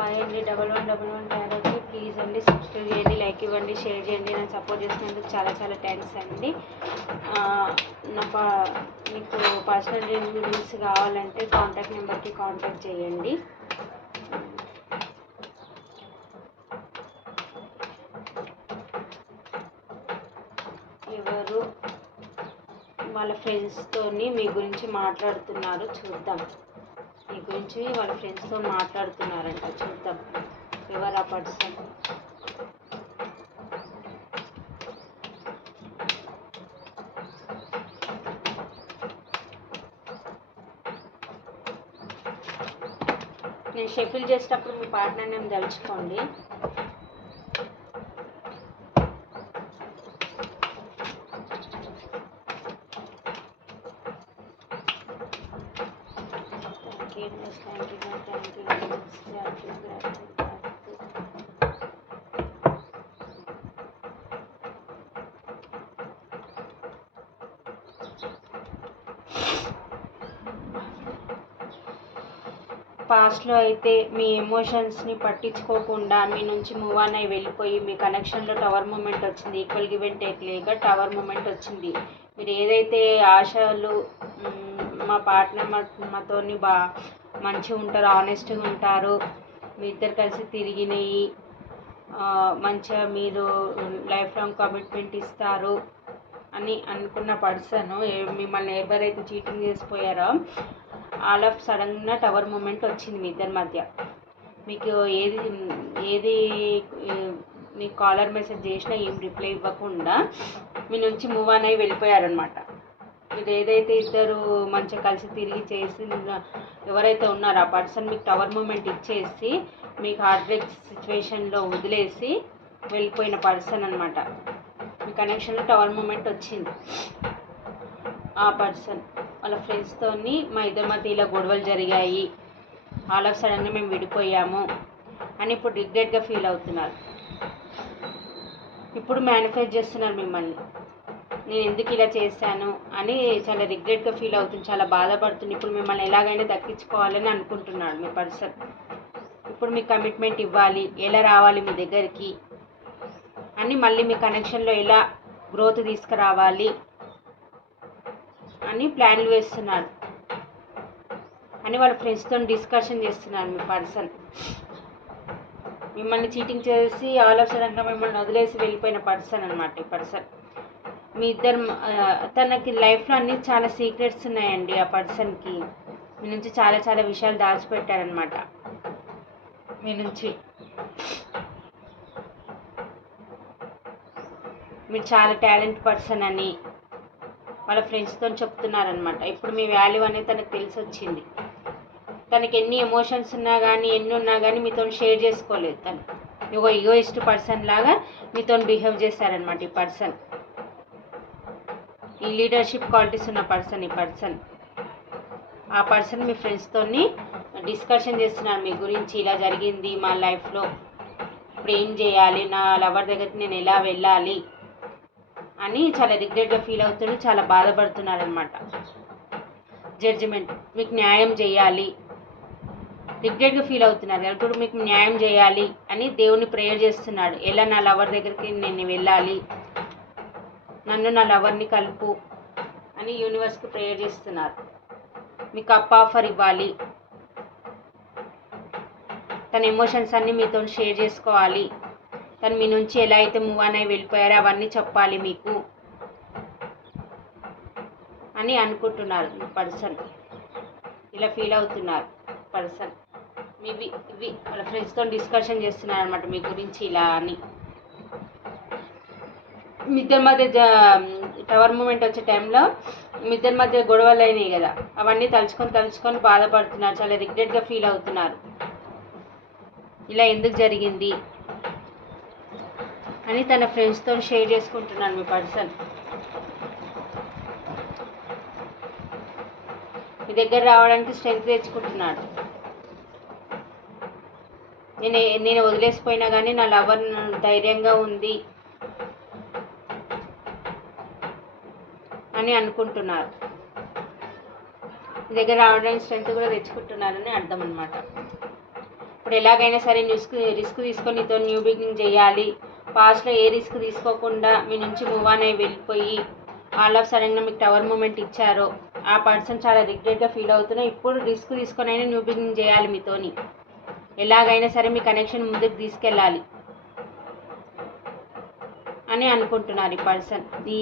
Hi అండి double one double one టారోకి please అండి సబ్స్క్రైబ్ చేయండి లైక్ ఇవ్వండి షేర్ చేయండి. నన్ను సపోర్ట్ చేసినందుకు చాలా చాలా థ్యాంక్స్ అండి. నా మీకు పర్సనల్ రీడింగ్స్ కావాలంటే కాంటాక్ట్ నెంబర్కి కాంటాక్ట్ చేయండి. ఎవరు వాళ్ళ ఫ్రెండ్స్తోని మీ గురించి మాట్లాడుతున్నారు చూద్దాం. గురించి వాళ్ళ ఫ్రెండ్స్తో మాట్లాడుతున్నారంట. చూద్దాం. ఎవరు ఆ పర్సన్? నేను షెఫిల్ చేసేటప్పుడు మీ పార్ట్నర్ నేమ్ తలుచుకోండి. Thank thank you Thank you, miss. Thank పాస్ట్లో అయితే మీ ఎమోషన్స్ని పట్టించుకోకుండా మీ నుంచి మూవ్ ఆన్ అయి వెళ్ళిపోయి మీ కనెక్షన్లో టవర్ మూమెంట్ వచ్చింది ఈక్వల్ గివెన్ టేక్ లేక టవర్ మూమెంట్ వచ్చింది మీరు ఏదైతే ఆశలు మా పార్ట్నర్ మాతో మాతోని బా మంచిగా ఉంటారు ఆనెస్ట్గా ఉంటారు. మీ ఇద్దరు కలిసి తిరిగినాయి. మంచిగా మీరు లైఫ్ లాంగ్ కమిట్మెంట్ ఇస్తారు అని అనుకున్న పర్సన్ మిమ్మల్ని ఎవరైతే చీటింగ్ చేసిపోయారో ఆల్ ఆఫ్ సడన్గా టవర్ మూమెంట్ వచ్చింది మీ ఇద్దరి మధ్య. మీకు ఏది ఏది మీకు కాలర్ మెసేజ్ చేసినా ఏం రిప్లై ఇవ్వకుండా మీ నుంచి మూవ్ ఆన్ అయి వెళ్ళిపోయారనమాట మీరు ఏదైతే ఇద్దరు మంచిగా కలిసి తిరిగి చేసి ఎవరైతే ఉన్నారో ఆ పర్సన్ మీకు టవర్ మూమెంట్ ఇచ్చేసి మీకు హార్ట్ బ్రేక్ సిచ్యువేషన్లో వదిలేసి వెళ్ళిపోయిన పర్సన్ అనమాట మీ కనెక్షన్లో టవర్ మూమెంట్ వచ్చింది. ఆ పర్సన్ వాళ్ళ ఫ్రెండ్స్తోని మా ఇద్దరి మధ్య ఇలా గొడవలు జరిగాయి. ఆల్ ఆఫ్ సడన్గా మేము విడిపోయాము అని ఇప్పుడు రిగ్రెట్గా ఫీల్ అవుతున్నారు. ఇప్పుడు మేనిఫెస్ట్ చేస్తున్నారు మిమ్మల్ని. నేను ఎందుకు ఇలా చేశాను అని చాలా రిగ్రెట్గా ఫీల్ అవుతుంది చాలా బాధపడుతుంది. ఇప్పుడు మిమ్మల్ని ఎలాగైనా దక్కించుకోవాలని అనుకుంటున్నాడు మీ పర్సన్ ఇప్పుడు మీ కమిట్మెంట్ ఇవ్వాలి ఎలా రావాలి మీ దగ్గరికి అని మళ్ళీ మీ కనెక్షన్లో ఎలా గ్రోత్ తీసుకురావాలి అని ప్లాన్లు వేస్తున్నాడు. అని వాళ్ళ ఫ్రెండ్స్తో డిస్కషన్ చేస్తున్నారు మీ పర్సన్ మిమ్మల్ని చీటింగ్ చేసి ఆల్ ఆఫ్ సడన్గా మిమ్మల్ని వదిలేసి వెళ్ళిపోయిన పర్సన్ అనమాట ఈ పర్సన్ మీ ఇద్దరు తనకి లైఫ్లో అన్ని చాలా సీక్రెట్స్ ఉన్నాయండి ఆ పర్సన్కి. మీ నుంచి చాలా చాలా విషయాలు దాచిపెట్టారనమాట మీ నుంచి. మీరు చాలా టాలెంట్ పర్సన్ అని వాళ్ళ ఫ్రెండ్స్తో చెప్తున్నారనమాట ఇప్పుడు మీ వాల్యూ అనేది తనకు తెలిసి వచ్చింది తనకి ఎన్ని ఎమోషన్స్ ఉన్నా కానీ ఎన్ని ఉన్నా కానీ మీతో షేర్ చేసుకోలేదు తను. ఒక ఇగోయిస్ట్ పర్సన్ లాగా మీతో బిహేవ్ చేశారనమాట ఈ పర్సన్. ఈ లీడర్షిప్ క్వాలిటీస్ ఉన్న పర్సన్ ఈ పర్సన్ ఆ పర్సన్ మీ ఫ్రెండ్స్తోని డిస్కషన్ చేస్తున్నారు. మీ గురించి ఇలా జరిగింది మా లైఫ్లో ఇప్పుడు ఏం చేయాలి? నా లవర్ దగ్గరికి నేను ఎలా వెళ్ళాలి? అని చాలా రిగ్రెట్గా ఫీల్ అవుతుండు. చాలా బాధపడుతున్నారు అనమాట జడ్జిమెంట్ మీకు న్యాయం చేయాలి. రిగ్రెట్గా ఫీల్ అవుతున్నారు ఇప్పుడు మీకు న్యాయం చేయాలి అని దేవుని ప్రేయర్ చేస్తున్నాడు. ఎలా నా లవర్ దగ్గరికి నేను వెళ్ళాలి? నన్ను నా లవర్ని కలుపు అని యూనివర్స్కి ప్రేయర్ చేస్తున్నారు. మీకు అప్ ఆఫర్ ఇవ్వాలి. తన ఎమోషన్స్ అన్నీ మీతో షేర్ చేసుకోవాలి. తను మీ నుంచి ఎలా అయితే మూవ్ అని వెళ్ళిపోయారో అవన్నీ చెప్పాలి మీకు అని అనుకుంటున్నారు మీ పర్సన్. ఇలా ఫీల్ అవుతున్నారు పర్సన్. మేబీ ఇవి వాళ్ళ ఫ్రెండ్స్తో డిస్కషన్ చేస్తున్నారు అనమాట మీ గురించి ఇలా అని. ఇద్దరి మధ్య టవర్ మూమెంట్ వచ్చే టైంలో ఇద్దరి మధ్య గొడవలు అయినాయి కదా. అవన్నీ తలుచుకొని తలుచుకొని బాధపడుతున్నారు. చాలా రిగ్రెట్గా ఫీల్ అవుతున్నారు. ఇలా ఎందుకు జరిగింది అని తన ఫ్రెండ్స్తో షేర్ చేసుకుంటున్నాను మీ పర్సన్ మీ దగ్గర రావడానికి స్ట్రెంత్ తెచ్చుకుంటున్నాడు. నేను నేను వదిలేసిపోయినా కానీ నా లవర్ ధైర్యంగా ఉంది. అని అనుకుంటున్నారు. మీ దగ్గర రావడానికి స్ట్రెంత్ కూడా తెచ్చుకుంటున్నారని అర్థం అనమాట ఇప్పుడు ఎలాగైనా సరే రిస్క్ రిస్క్ తీసుకొని నీతో న్యూ బిగినింగ్ చేయాలి. పాస్ట్లో ఏ రిస్క్ తీసుకోకుండా మీ నుంచి మూవ్ ఆన్ అయి వెళ్ళిపోయి ఆల్ ఆఫ్ సడన్గా మీకు టవర్ మూమెంట్ ఇచ్చారో ఆ పర్సన్ చాలా రిగ్రెట్గా ఫీల్ అవుతున్నా ఇప్పుడు రిస్క్ తీసుకొని అయినా న్యూ బిగినింగ్ చేయాలి మీతోని. ఎలాగైనా సరే మీ కనెక్షన్ ముందుకు తీసుకెళ్ళాలి. అని అనుకుంటున్నారు ఈ పర్సన్. ఈ